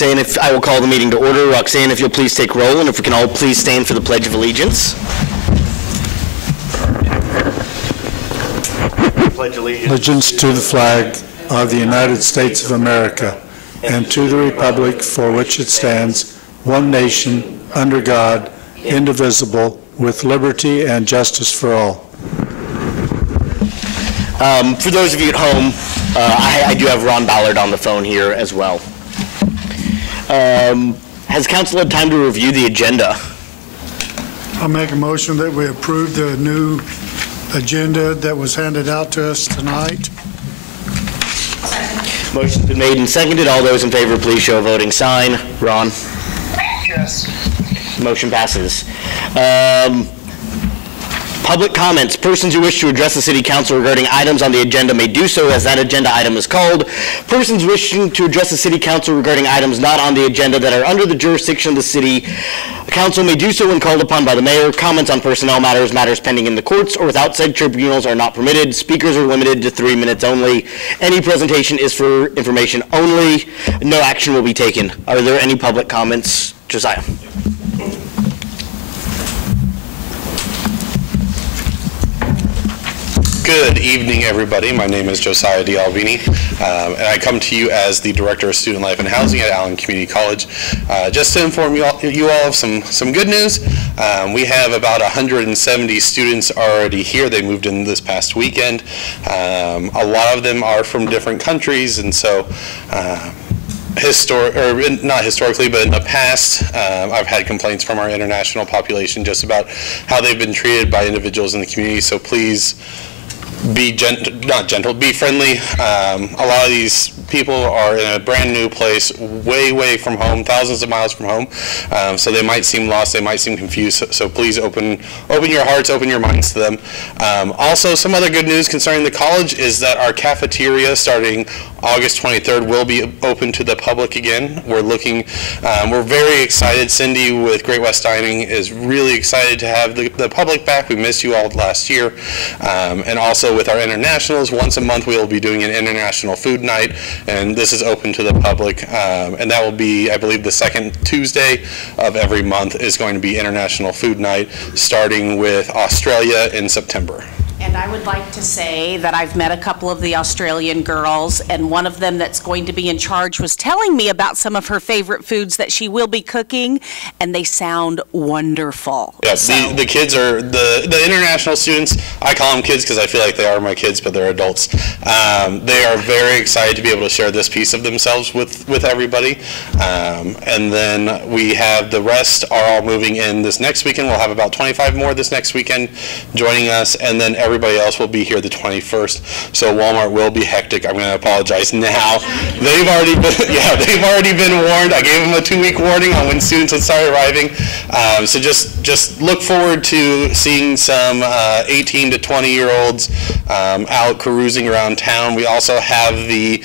Roxanne, I will call the meeting to order. Roxanne, if you'll please take roll, and if we can all please stand for the Pledge of Allegiance. Pledge allegiance to the flag of the United States of America and to the republic for which it stands, one nation, under God, indivisible, with liberty and justice for all. For those of you at home, I do have Ron Ballard on the phone here as well. Has council had time to review the agenda? I'll make a motion that we approve the new agenda that was handed out to us tonight. Motion's been made and seconded. All those in favor, please show a voting sign. Ron? Yes. Motion passes. Public comments. Persons who wish to address the City Council regarding items on the agenda may do so as that agenda item is called. Persons wishing to address the City Council regarding items not on the agenda that are under the jurisdiction of the City Council may do so when called upon by the Mayor. Comments on personnel matters, matters pending in the courts, or without said tribunals are not permitted. Speakers are limited to 3 minutes only. Any presentation is for information only. No action will be taken. Are there any public comments? Josiah. Good evening, everybody. My name is Josiah D'Alvini, and I come to you as the Director of Student Life and Housing at Allen Community College. Just to inform you all of some good news, we have about 170 students already here. They moved in this past weekend. A lot of them are from different countries, and so not historically, but in the past, I've had complaints from our international population just about how they've been treated by individuals in the community. So please be be friendly. A lot of these people are in a brand new place, way from home, thousands of miles from home. So they might seem lost, they might seem confused. So please open your hearts, open your minds to them. Also, some other good news concerning the college is that our cafeteria starting August 23rd will be open to the public again. We're very excited. Cindy with Great West Dining is really excited to have the public back. We missed you all last year. And also with our internationals, once a month we will be doing an international food night, and this is open to the public. And that will be, I believe, the second Tuesday of every month is going to be International Food Night, starting with Australia in September. And I would like to say that I've met a couple of the Australian girls, and one of them that's going to be in charge was telling me about some of her favorite foods that she will be cooking, and they sound wonderful. Yes, so. The kids are, the international students, I call them kids because I feel like they are my kids, but they're adults. They are very excited to be able to share this piece of themselves with everybody. And then we have the rest are all moving in this next weekend. We'll have about 25 more this next weekend joining us, and then everybody else will be here the 21st. So Walmart will be hectic. I'm going to apologize now. They've already been warned. I gave them a 2-week warning on when students would start arriving. So just look forward to seeing some 18 to 20-year-olds out carousing around town. We also have the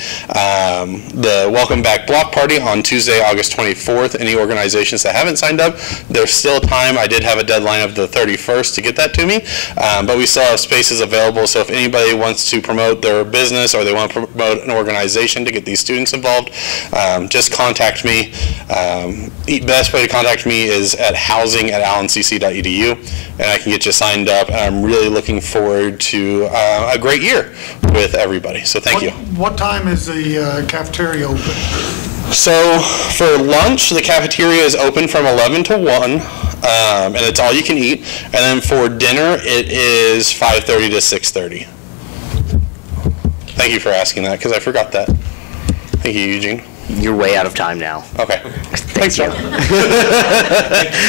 Welcome Back Block Party on Tuesday, August 24th. Any organizations that haven't signed up, there's still time. I did have a deadline of the 31st to get that to me, but we still have spaces available. So if anybody wants to promote their business or they want to promote an organization to get these students involved, just contact me. Best way to contact me is at housing@allencc.edu, and I can get you signed up. And I'm really looking forward to a great year with everybody. So thank you. What time is the cafeteria open? So for lunch, the cafeteria is open from 11 to 1, and it's all you can eat. And then for dinner, it is 5:30 to 6:30. Thank you for asking that, because I forgot that. Thank you, Eugene. You're way out of time now. Okay. Thanks, John.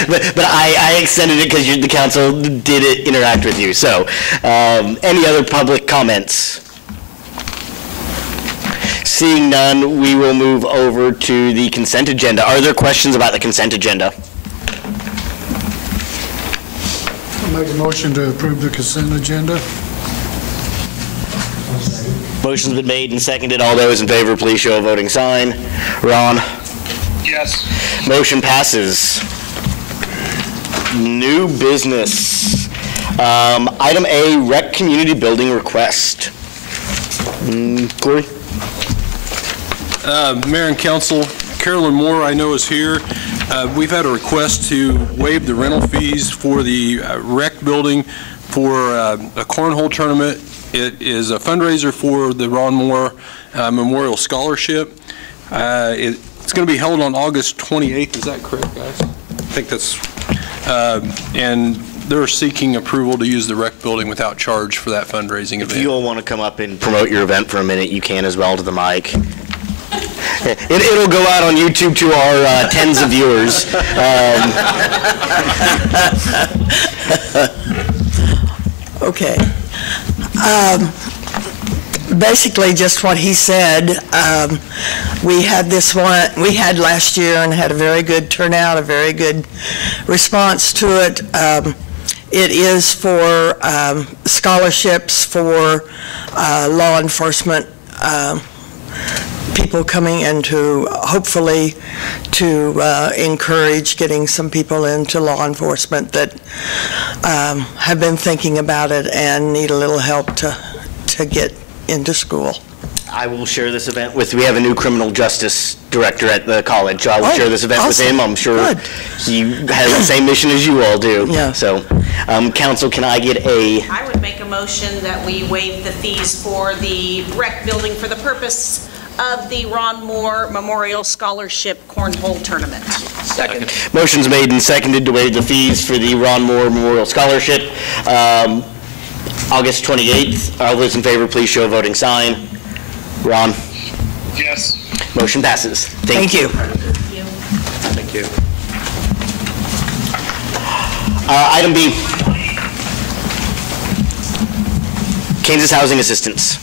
but I extended it because the council did interact with you. So any other public comments? Seeing none, we will move over to the consent agenda. Are there questions about the consent agenda? I'll make a motion to approve the consent agenda. Motion's been made and seconded. All those in favor, please show a voting sign. Ron? Yes. Motion passes. New business. Item A, rec community building request. Corey? Mayor and Council, Carolyn Moore, I know, is here. We've had a request to waive the rental fees for the rec building for a cornhole tournament. It is a fundraiser for the Ron Moore Memorial Scholarship. It's going to be held on August 28th. Is that correct, guys? I think that's, and they're seeking approval to use the rec building without charge for that fundraising event. If you all want to come up and promote your event for a minute, you can as well to the mic. It'll go out on YouTube to our tens of viewers. Okay. Basically, just what he said. We had this one. We had last year and had a very good turnout, a very good response to it. It is for scholarships for law enforcement people coming into, hopefully, to encourage getting some people into law enforcement that have been thinking about it and need a little help to get into school. I will share this event with, we have a new criminal justice director at the college, so I will share this event awesome. with him. I'm sure Good. he has the same mission as you all do. Yeah. So, council, can I get a... I would make a motion that we waive the fees for the rec building for the purpose of the Ron Moore Memorial Scholarship Cornhole Tournament. Second. Motion's made and seconded to waive the fees for the Ron Moore Memorial Scholarship. August 28th. All those in favor, please show a voting sign. Ron? Yes. Motion passes. Thank you. Thank you. Item B. Kansas Housing Assistance.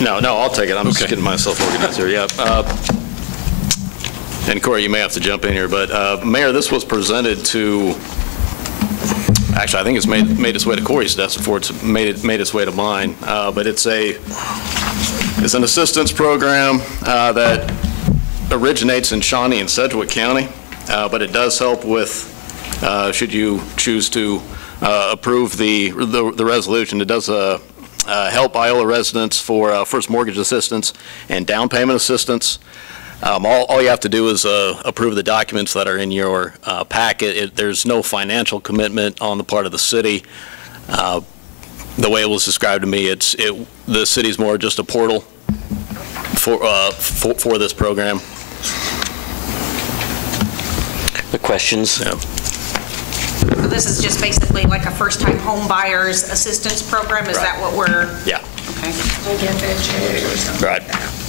No, I'll take it. I'm just getting myself organized here. Yeah. And Corey, you may have to jump in here, but Mayor, this was presented to, actually, I think it's made its way to Corey's desk before it's made its way to mine. But it's an assistance program that originates in Shawnee and Sedgwick County, but it does help with, should you choose to approve the resolution, it does help Iola residents for first mortgage assistance and down payment assistance. All you have to do is approve the documents that are in your packet. There's no financial commitment on the part of the city. The way it was described to me, the city's more just a portal for this program. The questions? Yeah. So this is just basically like a first-time home buyers assistance program? Is that what we're? Yeah. Okay. Right.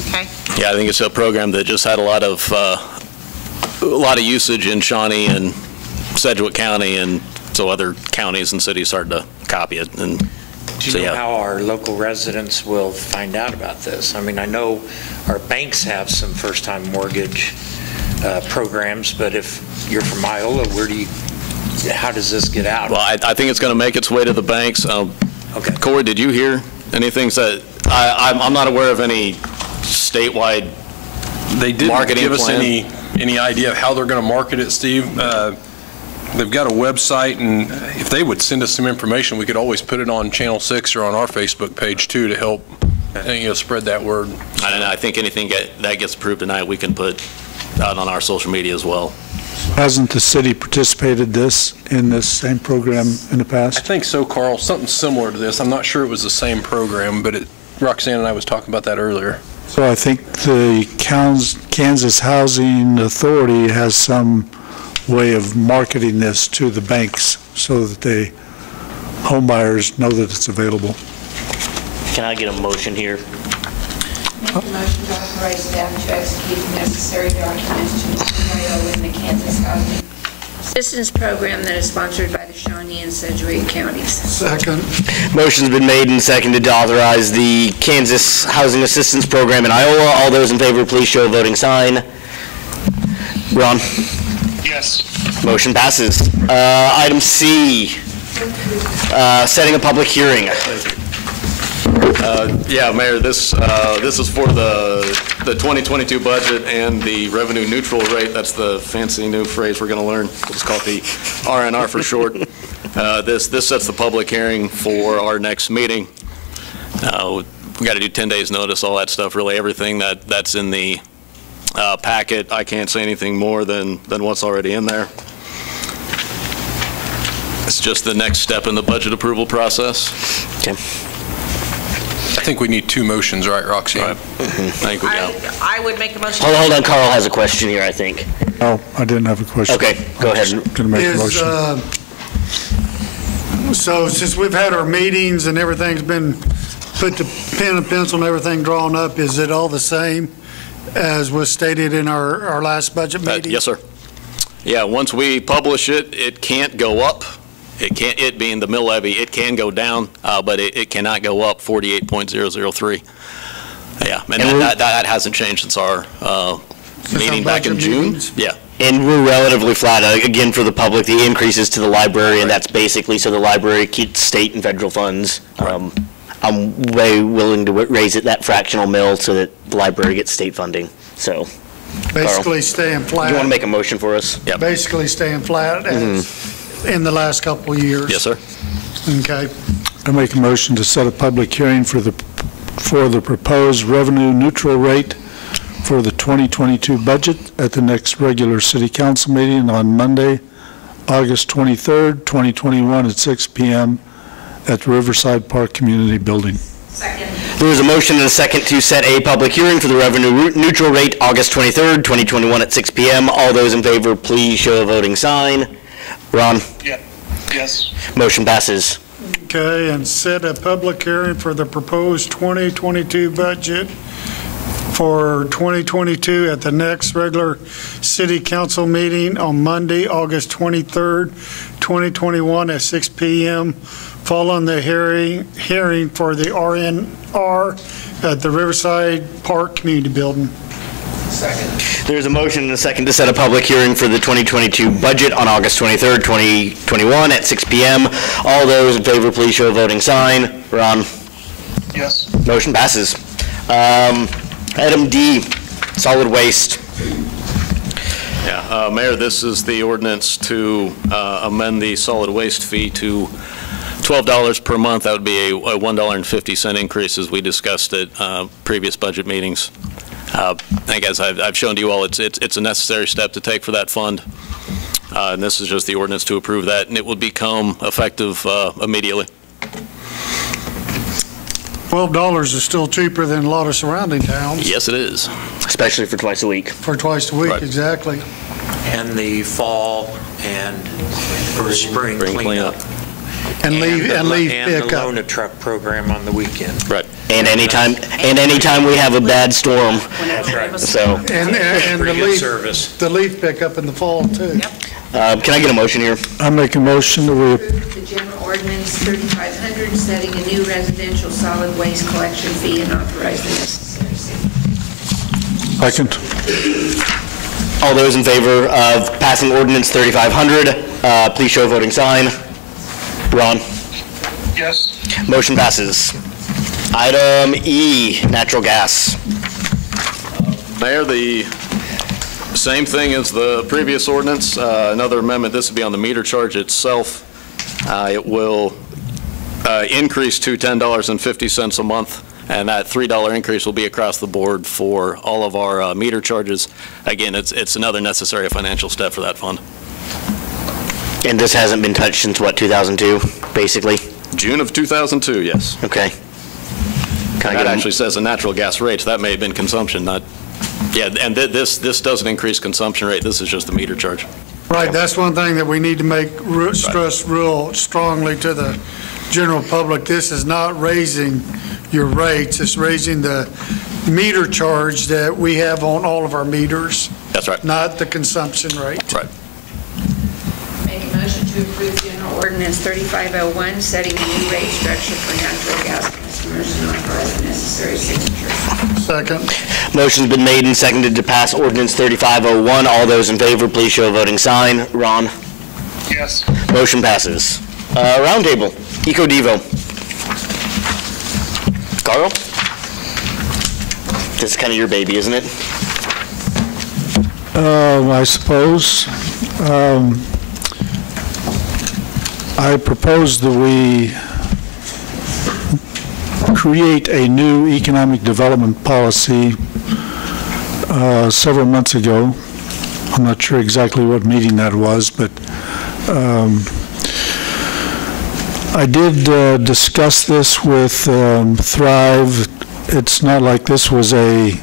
Okay. Yeah, I think it's a program that just had a lot of usage in Shawnee and Sedgwick County, and so other counties and cities started to copy it. And do you know how our local residents will find out about this? I mean, I know our banks have some first-time mortgage programs, but if you're from Iola, how does this get out? Well, I think it's going to make its way to the banks. Okay. Corey, did you hear anything that I'm not aware of any statewide They didn't marketing give us plan? any idea of how they're going to market it, Steve. They've got a website, and if they would send us some information, we could always put it on Channel 6 or on our Facebook page too to help spread that word. I think anything that gets approved tonight, we can put out on our social media as well. Hasn't the city participated in this same program in the I past? think so, Carl. Something similar to this. I'm not sure it was the same program, but Roxanne and I was talking about that earlier. So I think the Kansas Housing Authority has some way of marketing this to the banks so that the home buyers know that it's available. Can I get a motion here? Make a motion to authorize staff to execute the necessary documents to enroll in the Kansas Housing Assistance Program that is sponsored by the Shawnee and Sedgwick counties. Second. Motion's been made and seconded to authorize the Kansas Housing Assistance Program in Iola. All those in favor, please show a voting sign. Ron? Yes. Motion passes. Item C, setting a public hearing. Yeah, Mayor, this is for the 2022 budget and the revenue neutral rate. That's the fancy new phrase we're going to learn. We'll just call it the RNR for short. This sets the public hearing for our next meeting. we got to do 10 days notice, all that stuff, really everything that's in the packet. I can't say anything more than what's already in there. It's just the next step in the budget approval process. Okay. I think we need 2 motions, right, Roxy? Right. I think we got. I would make a motion. Hold on, Carl has a question here, I think. Oh, I didn't have a question. Okay, go ahead. Going to make a motion. So since we've had our meetings and everything's been put to pen and pencil and everything drawn up, is it all the same as was stated in our last budget meeting? Yes, sir. Yeah, once we publish it, it can't go up. It being the mill levy, it can go down, but it cannot go up 48.003. Yeah, and that hasn't changed since our meeting back in June. Meetings? Yeah. And we're relatively flat, again, for the public, the increases to the library, and that's basically so the library keeps state and federal funds. I'm way willing to raise it that fractional mill so that the library gets state funding, so. Basically Carl, staying flat. do you want to make a motion for us? Yep. Basically staying flat as in the last couple of years. Yes, sir. Okay. I make a motion to set a public hearing for the proposed revenue neutral rate for the 2022 budget at the next regular city council meeting on Monday, August 23rd, 2021 at 6 p.m. at the Riverside Park Community Building. Second. There is a motion and a second to set a public hearing for the revenue neutral rate August 23rd, 2021 at 6 p.m. All those in favor, please show a voting sign. Ron? Yeah. Yes. Motion passes. Okay, and set a public hearing for the proposed 2022 budget for 2022 at the next regular city council meeting on Monday, August 23rd, 2021 at 6 p.m. following the hearing for the RNR at the Riverside Park Community Building. Second. There's a motion and a second to set a public hearing for the 2022 budget on August 23rd, 2021 at 6 p.m. All those in favor, please show a voting sign. Ron? Yes. Motion passes. Item D, solid waste. Yeah, Mayor, this is the ordinance to amend the solid waste fee to $12 per month. That would be a $1.50 increase as we discussed at previous budget meetings. I think as I've shown to you all, it's a necessary step to take for that fund. And this is just the ordinance to approve that, and it will become effective immediately. $12 is still cheaper than a lot of surrounding towns. Yes, it is. Especially for twice a week. For twice a week, Right. exactly. And the fall and spring cleanup. And leave And the pickup. loaner truck program on the weekend. Right. And anytime we have a bad storm, That's right. so. And the Pretty good leaf, service. the leaf pickup in the fall too. Can I get a motion here? I make a motion that we Approve the general ordinance 3500, setting a new residential solid waste collection fee and authorize the necessary second. All those in favor of passing ordinance 3500, please show a voting sign. Ron? Yes. Motion passes. Item E, natural gas. Mayor, the same thing as the previous ordinance, another amendment. This would be on the meter charge itself. It will increase to $10.50 a month, and that $3 increase will be across the board for all of our meter charges. Again, it's another necessary financial step for that fund. And this hasn't been touched since, what, 2002, basically? June of 2002, yes. Okay. Can I That get actually says the natural gas rates. That may have been consumption, not, yeah, and this doesn't increase consumption rate. This is just the meter charge. Right, that's one thing that we need to make, stress real strongly to the general public. This is not raising your rates, it's raising the meter charge that we have on all of our meters, That's right. not the consumption rate. Right. Make a motion to approve general ordinance 3501, setting a new rate structure for natural gas customers and authorize the necessary signatures. Second. Motion's been made and seconded to pass ordinance 3501. All those in favor, please show a voting sign. Ron? Yes. Motion passes. Roundtable, Eco Devo. Carl? This is kind of your baby, isn't it? I suppose. I propose that we create a new economic development policy several months ago. I'm not sure exactly what meeting that was, but I did discuss this with Thrive. It's not like this was a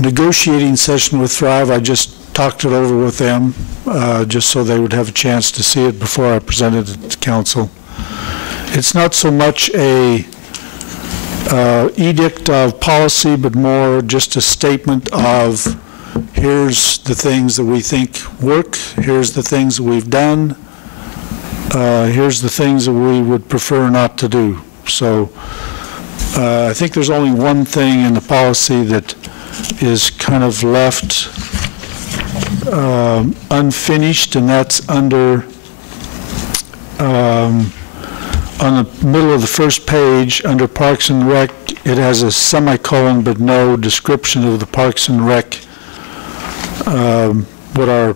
negotiating session with Thrive. I just talked it over with them just so they would have a chance to see it before I presented it to council. It's not so much a edict of policy, but more just a statement of here's the things that we think work, here's the things that we've done, here's the things that we would prefer not to do. So I think there's only one thing in the policy that is kind of left unfinished, and that's under on the middle of the first page under Parks and Rec. It has a semicolon but no description of the Parks and Rec, what our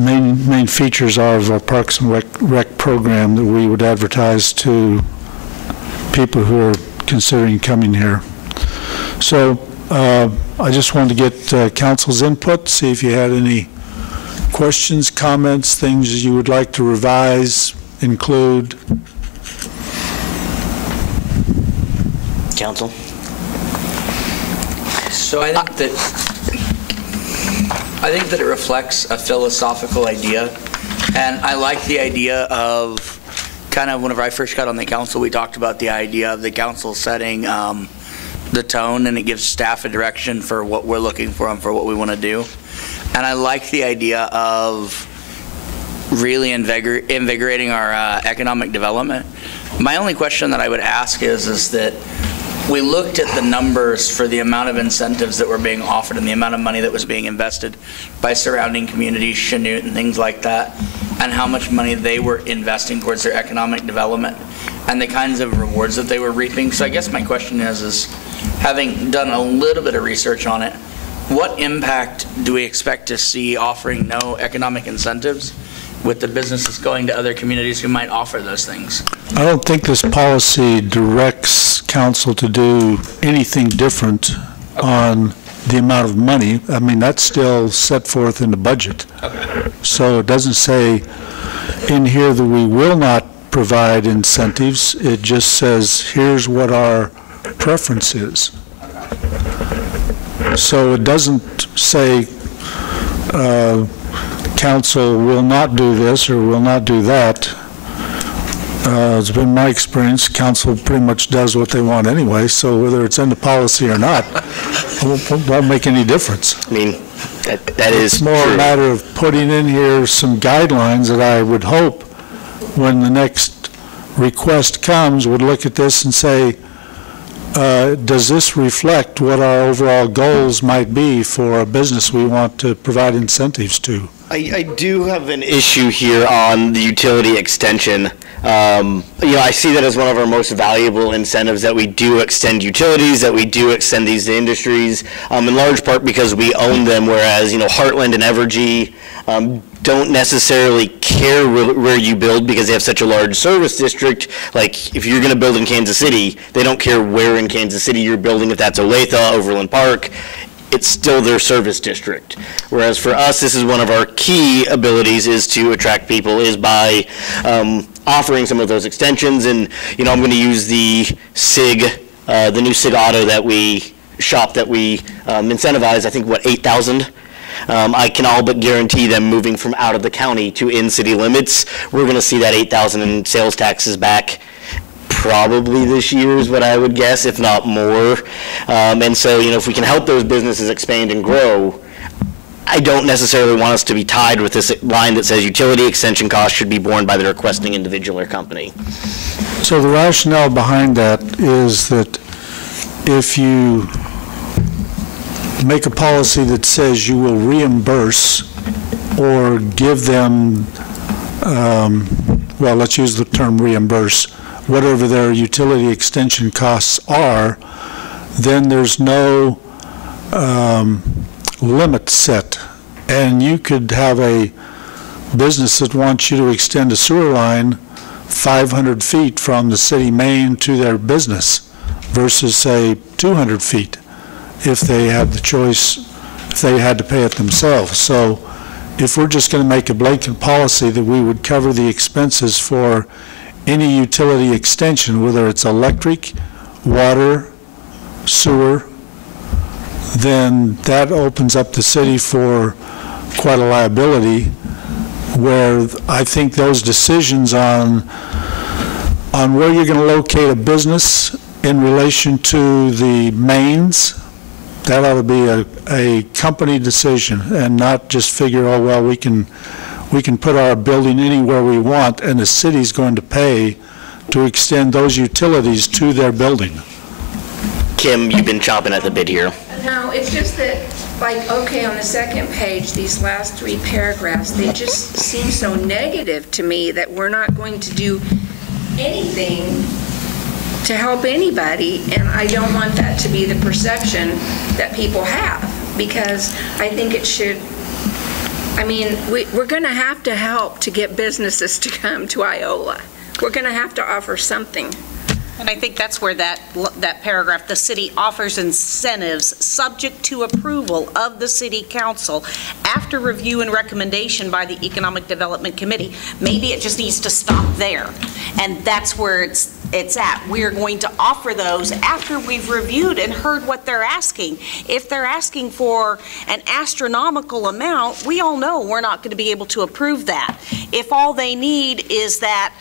main features are of our Parks and Rec program that we would advertise to people who are considering coming here. So I just wanted to get council's input, see if you had any questions, comments, things you would like to revise, include. Council? So I think that it reflects a philosophical idea, and I like the idea of kind of whenever I first got on the council, we talked about the idea of the council setting the tone, and it gives staff a direction for what we're looking for and for what we want to do. And I like the idea of really invigorating our economic development. My only question that I would ask is that we looked at the numbers for the amount of incentives that were being offered and the amount of money that was being invested by surrounding communities, Chanute and things like that, and how much money they were investing towards their economic development and the kinds of rewards that they were reaping. So I guess my question is having done a little bit of research on it, what impact do we expect to see offering no economic incentives with the businesses going to other communities who might offer those things? I don't think this policy directs council to do anything different on the amount of money. I mean, that's still set forth in the budget. Okay. So it doesn't say in here that we will not provide incentives. It just says, here's what our preference is. So it doesn't say council will not do this or will not do that. It's been my experience, council pretty much does what they want anyway, so whether it's in the policy or not, it won't make any difference. I mean, that is It's more true. a matter of putting in here some guidelines that I would hope when the next request comes would look at this and say, does this reflect what our overall goals might be for a business we want to provide incentives to? I do have an issue here on the utility extension. I see that as one of our most valuable incentives, that we do extend utilities, that we do extend these to industries, in large part because we own them, whereas, Heartland and Evergy don't necessarily care where you build because they have such a large service district. Like, if you're going to build in Kansas City, they don't care where in Kansas City you're building, if that's Olathe, Overland Park. It's still their service district. Whereas for us, this is one of our key abilities is to attract people is by offering some of those extensions. And, I'm going to use the SIG, the new SIG auto that we incentivize, I think, 8,000? I can all but guarantee them moving from out of the county to in-city limits, we're going to see that 8,000 in sales taxes back probably this year is what I would guess, if not more. And so, if we can help those businesses expand and grow, I don't necessarily want us to be tied with this line that says utility extension costs should be borne by the requesting individual or company. So the rationale behind that is that if you make a policy that says you will reimburse or give them, let's use the term reimburse, whatever their utility extension costs are, then there's no limit set. And you could have a business that wants you to extend a sewer line 500 feet from the city main to their business versus, say, 200 feet if they had the choice, if they had to pay it themselves. So if we're just going to make a blanket policy that we would cover the expenses for any utility extension, whether it's electric, water, sewer, then that opens up the city for quite a liability, where I think those decisions on where you're going to locate a business in relation to the mains, that ought to be a company decision, and not just figure, oh, well, we can put our building anywhere we want, and the city's going to pay to extend those utilities to their building. Kim, you've been chomping at the bit here. No, it's just that, like, okay, on the second page, these last 3 paragraphs, they just seem so negative to me that we're not going to do anything to help anybody, and I don't want that to be the perception that people have, because I think it should, I mean, we're going to have to help to get businesses to come to Iola. We're going to have to offer something. And I think that's where that paragraph, the city offers incentives subject to approval of the city council after review and recommendation by the Economic Development Committee. Maybe it just needs to stop there. And that's where it's at. We're going to offer those after we've reviewed and heard what they're asking. If they're asking for an astronomical amount, we all know we're not going to be able to approve that. If all they need is that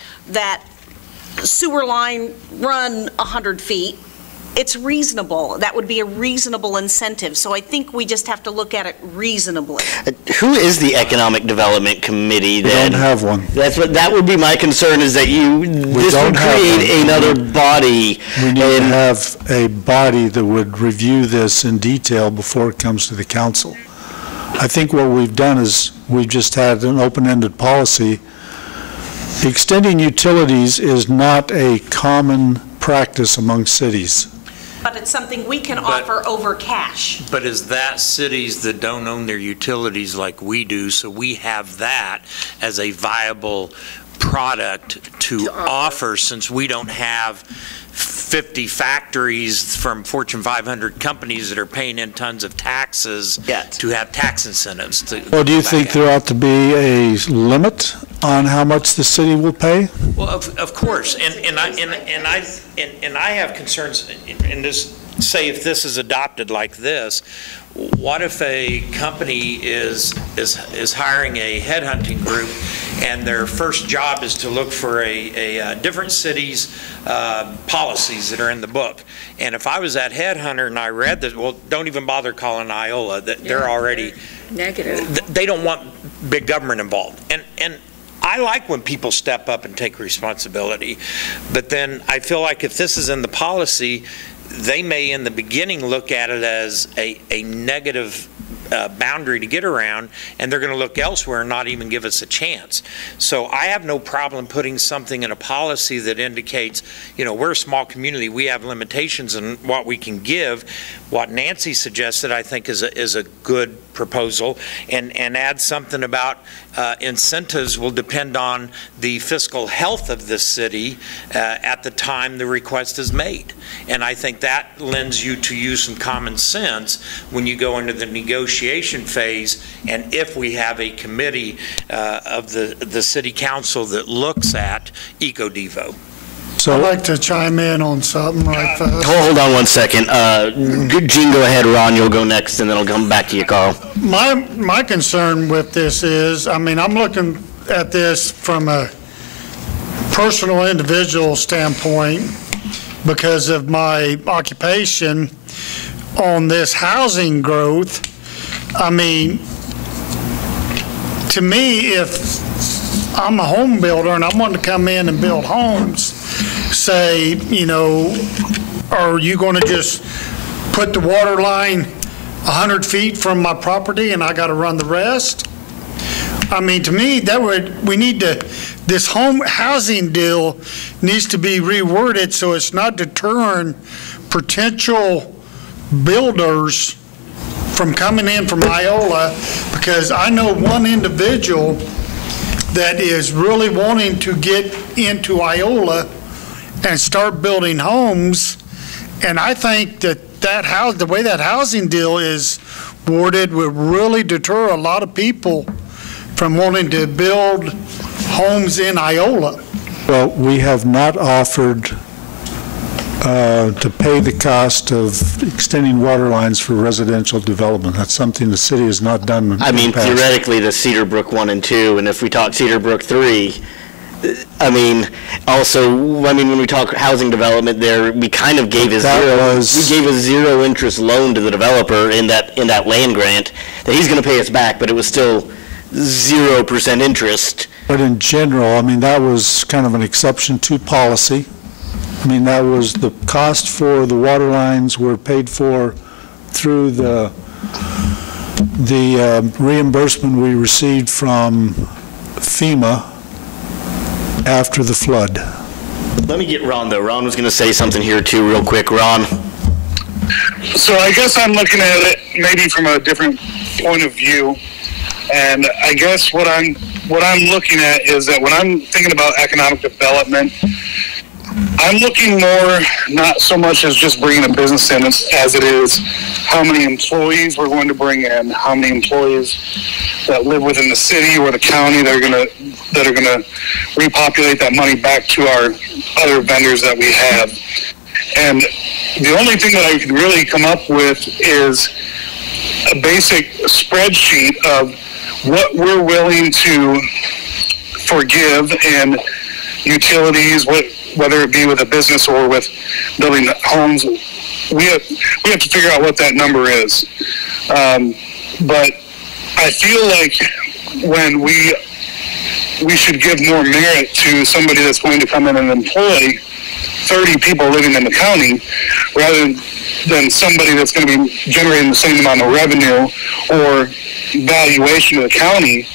sewer line run 100 feet, it's reasonable. That would be a reasonable incentive. So I think we just have to look at it reasonably. Who is the Economic Development Committee then? We don't have one. That would be my concern, is that this would create another body. We need to have a body that would review this in detail before it comes to the council. I think what we've done is we've just had an open-ended policy. Extending utilities is not a common practice among cities. But it's something we can offer over cash. But is that cities that don't own their utilities like we do, so we have that as a viable product to offer, since we don't have 50 factories from Fortune 500 companies that are paying in tons of taxes to have tax incentives. Well, do you think there ought to be a limit on how much the city will pay? Well, of course, and I have concerns in this. Say if this is adopted like this, what if a company is hiring a headhunting group, and their first job is to look for a different city's policies that are in the book? And if I was that headhunter and I read that, well, don't even bother calling Iola. They're already negative. They don't want big government involved. And I like when people step up and take responsibility, but then I feel like if this is in the policy, they may in the beginning look at it as a negative boundary to get around, and they're going to look elsewhere and not even give us a chance. So I have no problem putting something in a policy that indicates, you know, we're a small community, we have limitations in what we can give. What Nancy suggested, I think, is a good proposal, and add something about incentives will depend on the fiscal health of the city at the time the request is made. And I think that lends you to use some common sense when you go into the negotiation phase, and if we have a committee of the city council that looks at EcoDevo. So I'd like to chime in on something right fast. Hold on one second. Gene, go ahead. Ron, you'll go next, and then I'll come back to you, Carl. My concern with this is, I mean, I'm looking at this from a personal, individual standpoint because of my occupation on this housing growth. I mean, to me, if I'm a home builder and I want to come in and build homes, say, you know, are you going to just put the water line 100 feet from my property and I got to run the rest? I mean, to me, this home housing deal needs to be reworded so it's not deterring potential builders from coming in from Iola, because I know one individual that is really wanting to get into Iola and start building homes. And I think the way that housing deal is worded would really deter a lot of people from wanting to build homes in Iola. Well, we have not offered to pay the cost of extending water lines for residential development. That's something the city has not done in the I mean, past. theoretically, the Cedar Brook 1 and 2, and if we talk Cedar Brook 3, I mean, also, I mean, when we talk housing development there, we kind of gave a zero interest loan to the developer in that land grant that he's going to pay us back, but it was still 0% interest. But in general, I mean, that was kind of an exception to policy. I mean, that was the cost for the water lines were paid for through the reimbursement we received from FEMA after the flood. Let me get Ron, though. Ron was going to say something here, too, real quick. Ron? So I guess I'm looking at it maybe from a different point of view. And I guess what I'm looking at is that when I'm thinking about economic development, I'm looking more not so much as just bringing a business in as it is how many employees we're going to bring in, how many employees that live within the city or the county that are going to repopulate that money back to our other vendors that we have. And the only thing that I could really come up with is a basic spreadsheet of what we're willing to forgive in utilities, whether it be with a business or with building homes. We have to figure out what that number is. But I feel like when we should give more merit to somebody that's going to come in and employ 30 people living in the county rather than somebody that's going to be generating the same amount of revenue or valuation of the county.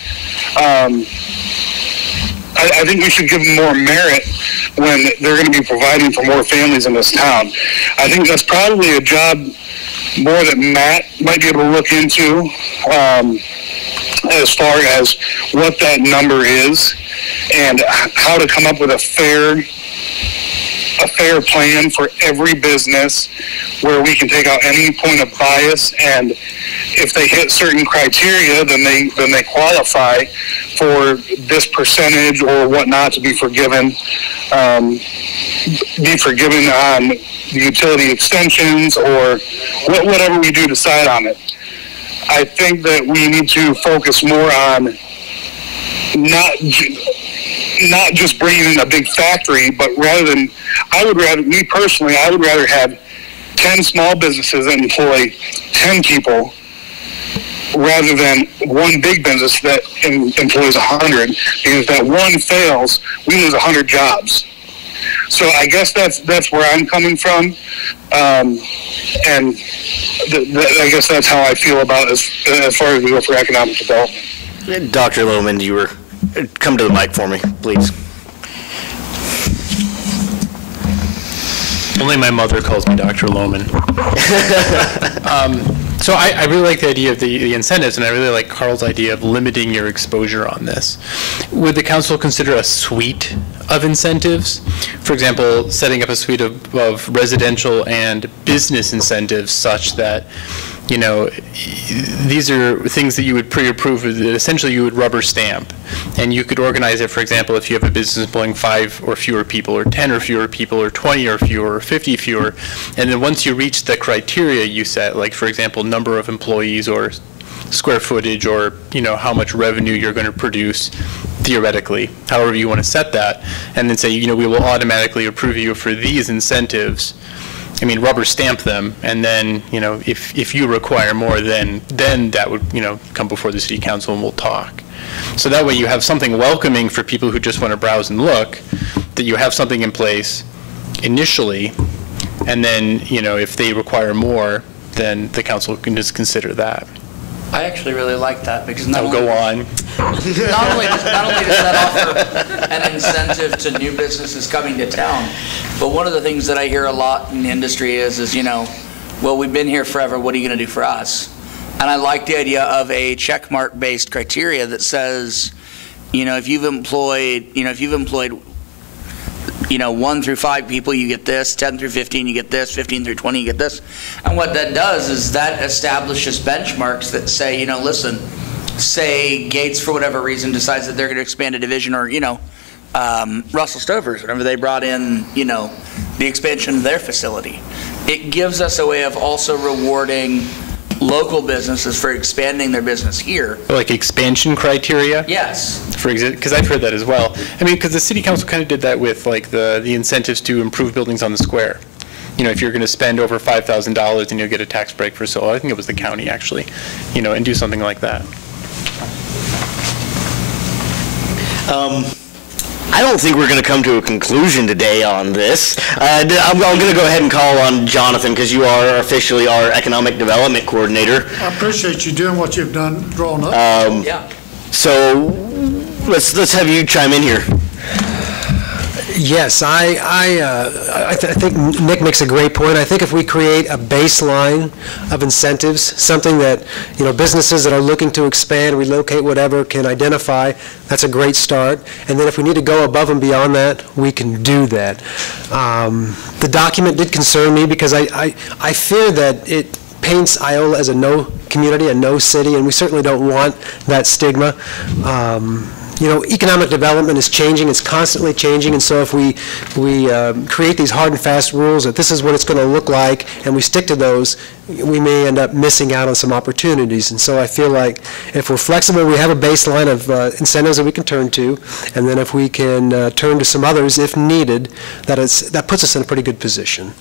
I think we should give them more merit when they're going to be providing for more families in this town. I think that's probably a job more that Matt might be able to look into as far as what that number is and how to come up with a fair plan for every business where we can take out any point of bias, and if they hit certain criteria, then they qualify for this percentage or whatnot to be forgiven. Be forgiven on the utility extensions or whatever we do decide on it. I think that we need to focus more on not just bringing in a big factory, but I would rather have 10 small businesses that employ 10 people rather than one big business that employs 100. Because if that one fails, we lose 100 jobs. So I guess that's where I'm coming from, and I guess that's how I feel about as far as we go for economic development. Dr. Lohman, come to the mic for me, please. Only my mother calls me Dr. Lohman. So I really like the idea of the incentives, and I really like Carl's idea of limiting your exposure on this. Would the council consider a suite of incentives? For example, setting up a suite of residential and business incentives such that, you know, these are things that you would pre-approve, that essentially you would rubber stamp. And you could organize it, for example, if you have a business employing 5 or fewer people, or 10 or fewer people, or 20 or fewer, or 50 fewer. And then once you reach the criteria you set, like, for example, number of employees or square footage, or, you know, how much revenue you're going to produce, theoretically, however you want to set that, and then say, you know, we will automatically approve you for these incentives. I mean, rubber stamp them, and then, you know, if you require more, then that would, you know, come before the city council and we'll talk. So that way you have something welcoming for people who just want to browse and look, that you have something in place initially, and then, you know, if they require more, then the council can just consider that. I actually really like that, because not only go on. Not only does that offer an incentive to new businesses coming to town, but one of the things that I hear a lot in the industry is, you know, well, we've been here forever, what are you going to do for us? And I like the idea of a checkmark-based criteria that says, you know, if you've employed 1 through 5 people, you get this, 10 through 15, you get this, 15 through 20, you get this. And what that does is that establishes benchmarks that say, listen, say Gates, for whatever reason, decides that they're going to expand a division, or, Russell Stover's, whenever they brought in, the expansion of their facility. It gives us a way of also rewarding local businesses for expanding their business here. Like expansion criteria? Yes. Because I've heard that as well. I mean, because the city council kind of did that with like the incentives to improve buildings on the square. If you're going to spend over $5,000, then you'll get a tax break for solar. I think it was the county actually, and do something like that. I don't think we're going to come to a conclusion today on this. I'm going to go ahead and call on Jonathan, because you are officially our Economic Development Coordinator. I appreciate you doing what you've done, drawn up. Yeah. So let's have you chime in here. Yes, I think Nick makes a great point. I think if we create a baseline of incentives, something that businesses that are looking to expand, relocate, whatever, can identify, that's a great start. And then if we need to go above and beyond that, we can do that. The document did concern me because I fear that it paints Iola as a no community, a no city, and we certainly don't want that stigma. Economic development is changing, it's constantly changing, and so if we create these hard and fast rules that this is what it's going to look like, and we stick to those, we may end up missing out on some opportunities. And so I feel like if we're flexible, we have a baseline of incentives that we can turn to, and then if we can turn to some others if needed, that puts us in a pretty good position.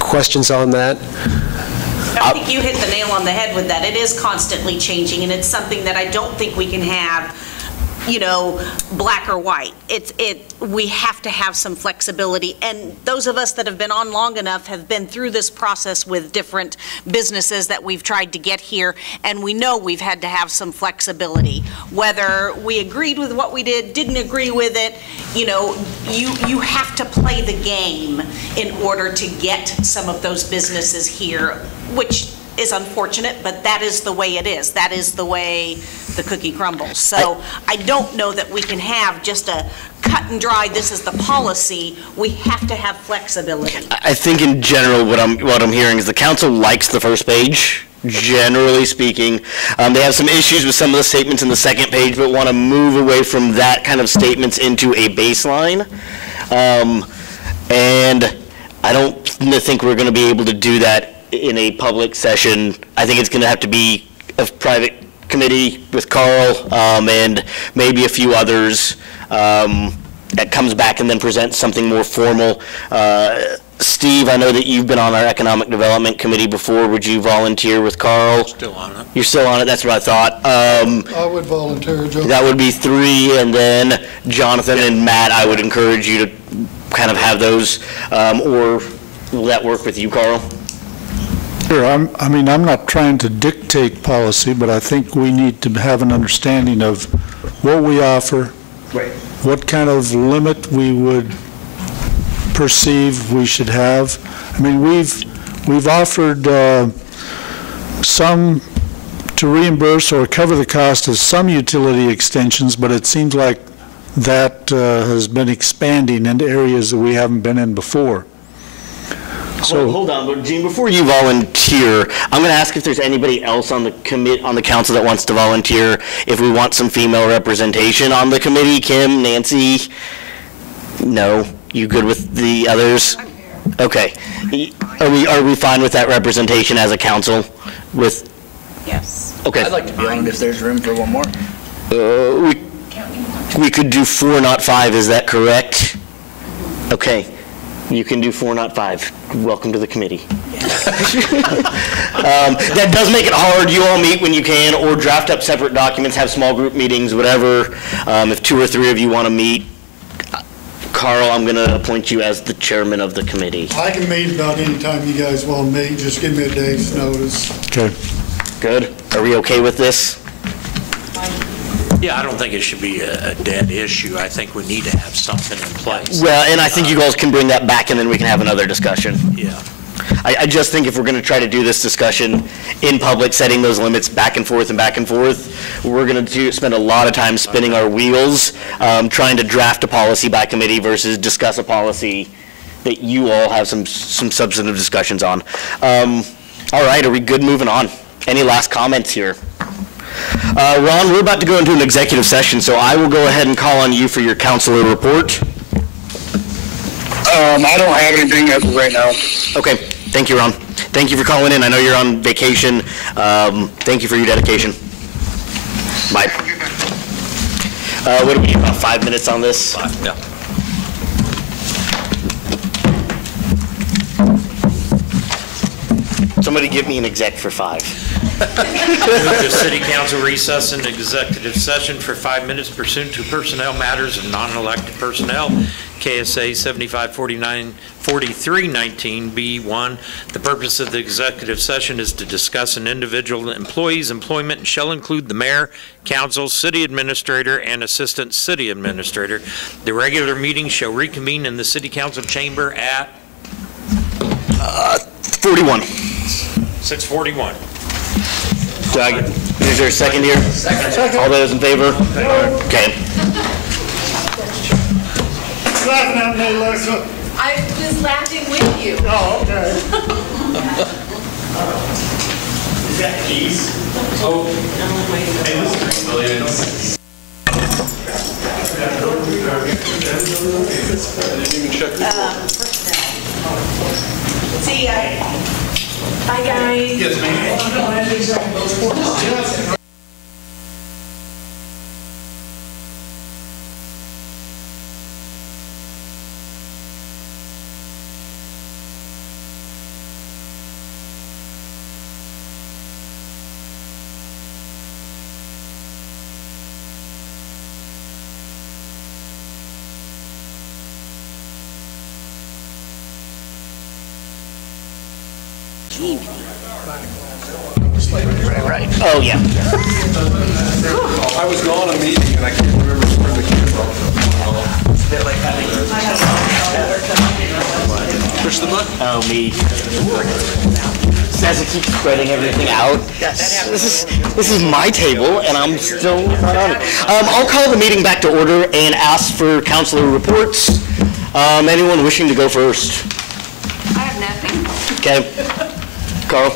Questions on that? I think you hit the nail on the head with that. It is constantly changing, and it's something that I don't think we can have, black or white. We have to have some flexibility, and those of us that have been on long enough have been through this process with different businesses that we've tried to get here, and we know we've had to have some flexibility. Whether we agreed with what we did, didn't agree with it, you have to play the game in order to get some of those businesses here, which is unfortunate, but that is the way it is. That is the way the cookie crumbles. So I don't know that we can have just a cut and dry, this is the policy. We have to have flexibility. I think in general what I'm hearing is the council likes the first page, generally speaking. They have some issues with some of the statements in the second page, but want to move away from that kind of statements into a baseline. And I don't think we're going to be able to do that in a public session. I think it's going to have to be a private committee with Carl and maybe a few others that comes back and then presents something more formal. Steve, I know that you've been on our Economic Development Committee before. Would you volunteer with Carl? Still on it. You're still on it? That's what I thought. I would volunteer, Joe. That would be 3, and then Jonathan and Matt, I would encourage you to kind of have those. Or will that work with you, Carl? Sure. I'm not trying to dictate policy, but I think we need to have an understanding of what we offer, right, what kind of limit we would perceive we should have. I mean, we've offered some to reimburse or cover the cost of some utility extensions, but it seems like that has been expanding into areas that we haven't been in before. So hold on, but Gene, before you volunteer, I'm going to ask if there's anybody else on the council that wants to volunteer. If we want some female representation on the committee, Kim, Nancy. No, you good with the others? Okay. Are we fine with that representation as a council? With yes. Okay. I'd like to be on it if there's room for one more. We could do 4, not 5. Is that correct? Okay. You can do 4, not 5. Welcome to the committee. That does make it hard. You all meet when you can, or draft up separate documents, have small group meetings, whatever. If 2 or 3 of you want to meet, Carl, I'm going to appoint you as the chairman of the committee. I can meet about any time you guys want to meet. Just give me a day's notice. Okay. Good. Are we okay with this? Yeah, I don't think it should be a dead issue. I think we need to have something in place. Well, and I think you guys can bring that back, and then we can have another discussion. Yeah. I just think if we're going to try to do this discussion in public, setting those limits back and forth, we're going to spend a lot of time spinning our wheels, trying to draft a policy by committee versus discuss a policy that you all have some substantive discussions on. All right, are we good moving on? Any last comments here? Ron, we're about to go into an executive session, so I will go ahead and call on you for your counselor report. I don't have anything as of right now. Okay, thank you, Ron. Thank you for calling in. I know you're on vacation. Thank you for your dedication. Bye. What do we need, about 5 minutes on this? 5, yeah. Somebody give me an exec for 5. The city council recess into executive session for 5 minutes pursuant to personnel matters of non-elected personnel, KSA 754319B1. The purpose of the executive session is to discuss an individual employee's employment and shall include the mayor, council, city administrator, and assistant city administrator. The regular meeting shall reconvene in the city council chamber at 41. 6:41. Is there a second here? Second. All those in favor? Okay. Laughing at me, Lisa. I was laughing with you. Oh, okay. Is that keys? Oh. See ya. Bye, guys. Yes, ma'am. Right. Oh, yeah. I was gone a meeting and I can't remember where the camera was. Push the button? Oh, me. As it keeps spreading everything out. Yes. This is my table, and I'm still not on it. I'll call the meeting back to order and ask for councilor reports. Anyone wishing to go first? I have nothing. Okay. Carl?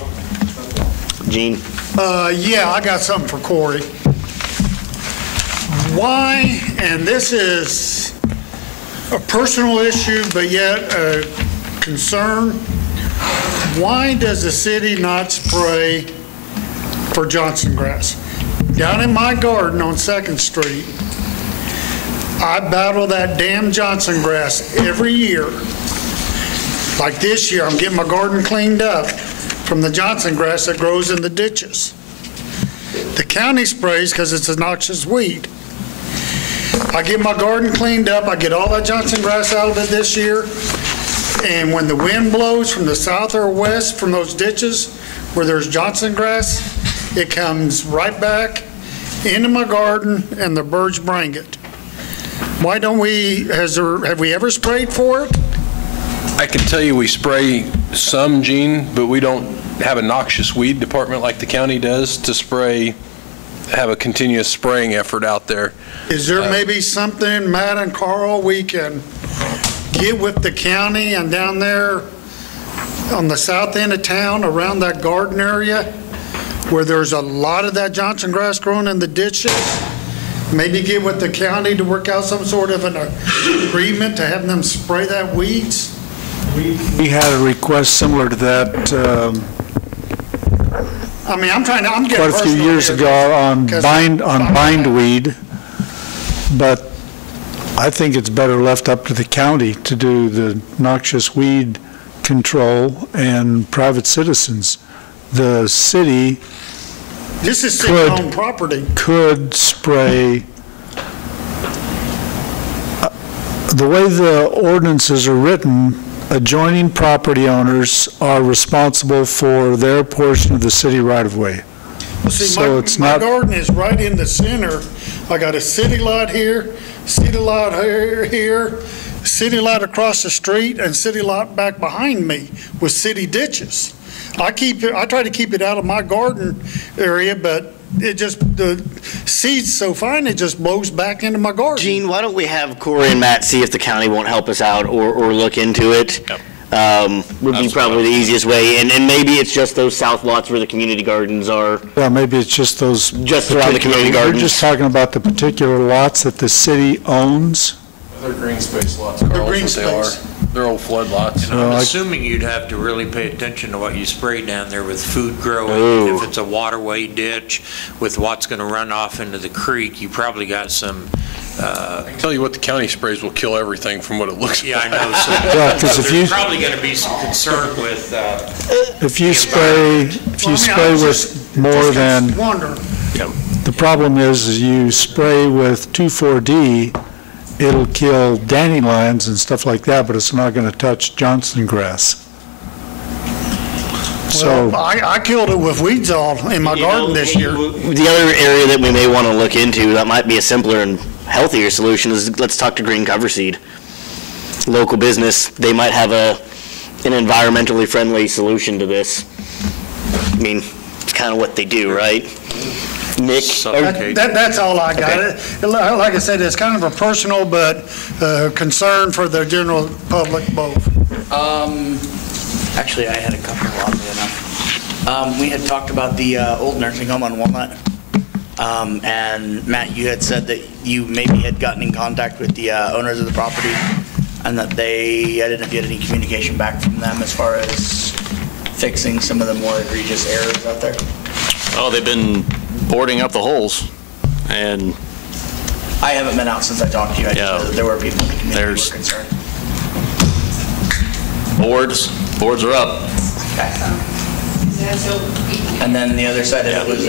Gene? Yeah, I got something for Corey. Why, and this is a personal issue, but yet a concern, why does the city not spray for Johnson grass? Down in my garden on 2nd Street, I battle that damn Johnson grass every year. Like this year, I'm getting my garden cleaned up from the Johnson grass that grows in the ditches. The county sprays because it's a noxious weed. I get my garden cleaned up, I get all that Johnson grass out of it this year, and when the wind blows from the south or west from those ditches where there's Johnson grass, it comes right back into my garden and the birds bring it. Why don't we, have we ever sprayed for it? I can tell you we spray some, Gene, but we don't have a noxious weed department like the county does to spray, have a continuous spraying effort out there. Is there maybe something, Matt and Carl, we can get with the county and down there on the south end of town around that garden area where there's a lot of that Johnson grass growing in the ditches? Maybe get with the county to work out some sort of an agreement to have them spray that weeds? We had a request similar to that I mean, I'm getting quite a few personal years here, ago on because bindweed, but I think it's better left up to the county to do the noxious weed control and private citizens. The city this is city-owned property. Could spray. The way the ordinances are written, adjoining property owners are responsible for their portion of the city right-of-way. Well, see, my garden is right in the center. I got a city lot here, city lot here, city lot across the street and city lot back behind me with city ditches. I try to keep it out of my garden area, but the seed's so fine, it just blows back into my garden. Gene, why don't we have Corey and Matt see if the county won't help us out or look into it? Yep. Would be probably the easiest way, and maybe it's just those south lots where the community gardens are. Well, maybe it's just those. Just around the community gardens. We're just talking about the particular lots that the city owns. They're green space lots, Carl, green is what they are. space. They're old flood lots. And I'm assuming you'd have to really pay attention to what you spray down there with food growing. Ooh. If it's a waterway ditch with what's going to run off into the creek, you probably got some. I can tell you what the county sprays will kill everything from what it looks like. Yeah, I know. So, Yeah, 'cause if there's you- probably going to be some concern with. If you spray with more than, Wonder. the problem is you spray with 2,4-D, it'll kill dandelions and stuff like that, but it's not going to touch Johnson grass. So, Well, I killed it with weeds all in my garden this year. The other area that we may want to look into that might be a simpler and healthier solution is let's talk to Green Cover Seed. Local business, they might have an environmentally friendly solution to this. I mean, it's kind of what they do, right? Nick? That's all I got. Okay. Like I said, it's kind of a personal but concern for the general public both. Actually, I had a couple, oddly enough. We had talked about the old nursing home on Walnut. And Matt, you had said that you maybe had gotten in contact with the owners of the property and that I didn't know if you had any communication back from them as far as fixing some of the more egregious errors out there. Oh, they've been boarding up the holes, and I haven't been out since I talked to you. I just know that there were people in the community who were concerned. Boards are up. Okay. And then the other side of it was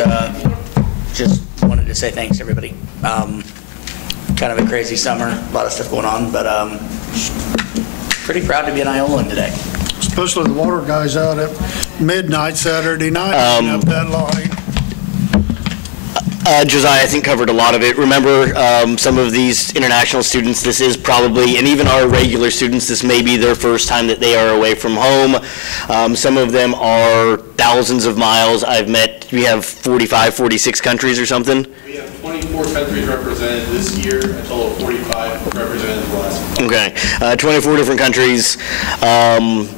just wanted to say thanks, everybody. Kind of a crazy summer, a lot of stuff going on, but pretty proud to be an Iolan today. Especially the water guys out at midnight Saturday night, up that line. Josiah, I think, covered a lot of it. Remember, some of these international students, this is probably, and even our regular students, this may be their first time that they are away from home. Some of them are thousands of miles. We have 45, 46 countries or something? We have 24 countries represented this year, a total of 45 represented last year. Okay, 24 different countries,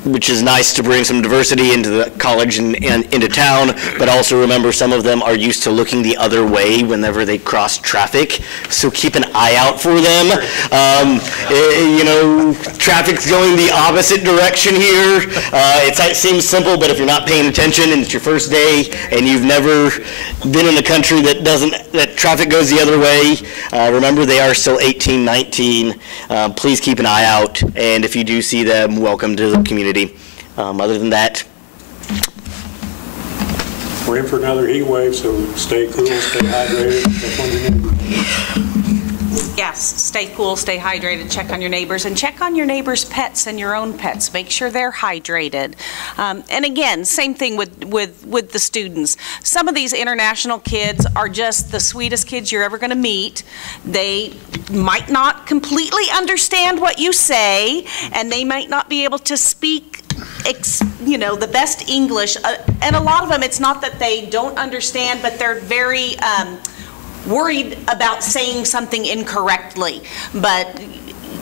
which is nice to bring some diversity into the college and into town, but also remember some of them are used to looking the other way whenever they cross traffic, so keep an eye out for them. Traffic's going the opposite direction here. It seems simple, but if you're not paying attention and it's your first day and you've never been in a country that traffic goes the other way, remember they are still 18, 19. Please keep an eye out, and if you do see them, welcome to the community. Other than that, we're in for another heat wave, so stay cool, stay hydrated. That's one thing. Yes, stay cool, stay hydrated, check on your neighbors, and check on your neighbors' pets and your own pets. Make sure they're hydrated. And again, same thing with the students. Some of these international kids are just the sweetest kids you're ever going to meet. They might not completely understand what you say, and they might not be able to speak the best English. And a lot of them, it's not that they don't understand, but they're very worried about saying something incorrectly. But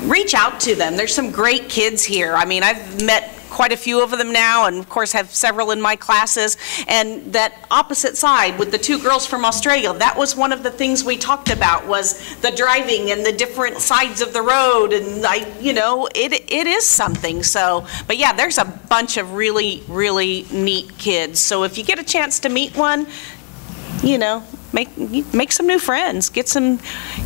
reach out to them. There's some great kids here. I mean, I've met quite a few of them now, and of course have several in my classes. And that opposite side with the two girls from Australia, that was one of the things we talked about, was the driving and the different sides of the road. And it is something. So, but yeah, there's a bunch of really, really neat kids. So if you get a chance to meet one, make some new friends. Get some.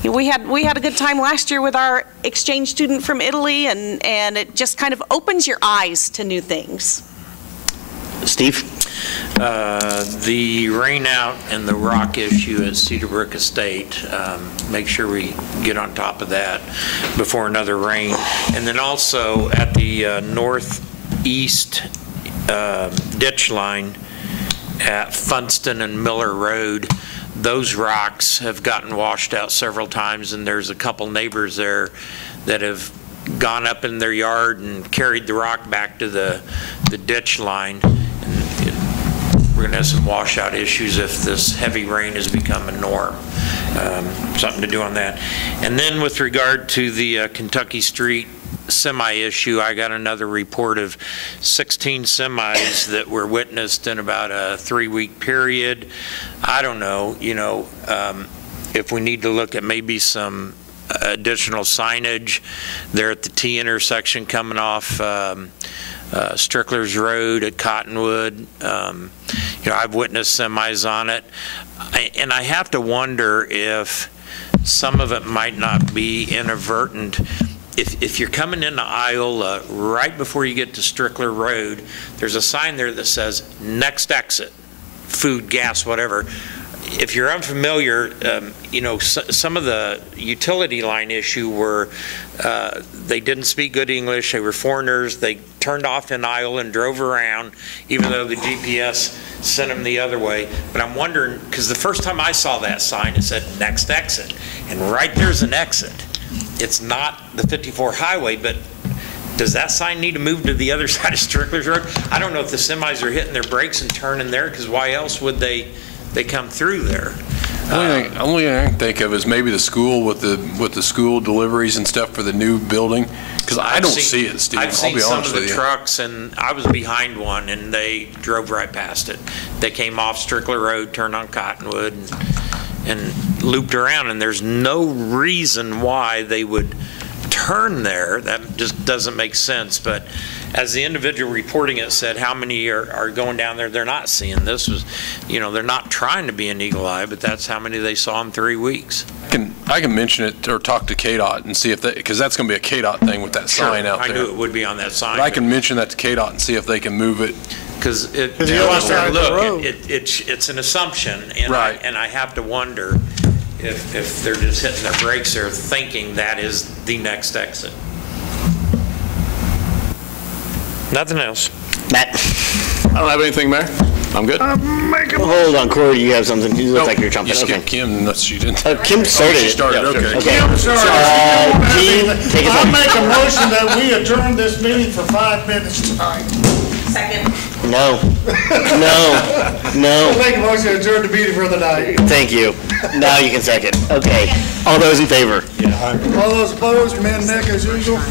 We had a good time last year with our exchange student from Italy, and it just kind of opens your eyes to new things. Steve? The rain out and the rock issue at Cedar Brook Estate, make sure we get on top of that before another rain. And then also at the northeast ditch line at Funston and Miller Road, those rocks have gotten washed out several times, and there's a couple neighbors there that have gone up in their yard and carried the rock back to the ditch line. And we're going to have some washout issues if this heavy rain has become a norm. Something to do on that. And then with regard to the Kentucky Street semi issue, I got another report of 16 semis that were witnessed in about a 3-week period. I don't know, if we need to look at maybe some additional signage there at the T intersection coming off Strickler's Road at Cottonwood. I've witnessed semis on it, and I have to wonder if some of it might not be inadvertent. If you're coming into Iola, right before you get to Strickler Road, there's a sign there that says next exit, food, gas, whatever. If you're unfamiliar, some of the utility line issue were they didn't speak good English, they were foreigners, they turned off in Iola and drove around, even though the GPS sent them the other way. But I'm wondering, because the first time I saw that sign, it said next exit, and right there's an exit. It's not the 54 highway, but does that sign need to move to the other side of Strickler's Road? I don't know if the semis are hitting their brakes and turning there, because why else would they come through there? Only thing I can think of is maybe the school with the school deliveries and stuff for the new building, because I don't see it, Steve. I've seen some of the you. trucks, and I was behind one, and they drove right past it. They came off Strickler Road, turned on Cottonwood, and looped around, and there's no reason why they would turn there. That just doesn't make sense. But as the individual reporting it said, how many are going down there, they're not seeing this. They're not trying to be an eagle eye, but that's how many they saw in 3 weeks. I can mention it or talk to KDOT and see if because that's going to be a KDOT thing with that sign out there. I knew it would be on that sign. But I can mention that to KDOT and see if they can move it. Because it's an assumption, and right. I have to wonder if they're just hitting their brakes or thinking that is the next exit. Nothing else. Matt? I don't have anything, Mayor. I'm good. Hold on, Corey, you have something. You look like you're jumping. You skipped Kim, unless she didn't. Kim started it. She started, okay. Kim started. Gene, take us I'll home. make a motion that we adjourn this meeting for 5 minutes tonight. Second. No. I'll make a motion to adjourn the meeting for the night. Thank you. Now you can second. Okay. All those in favor? All those opposed, men neck as usual.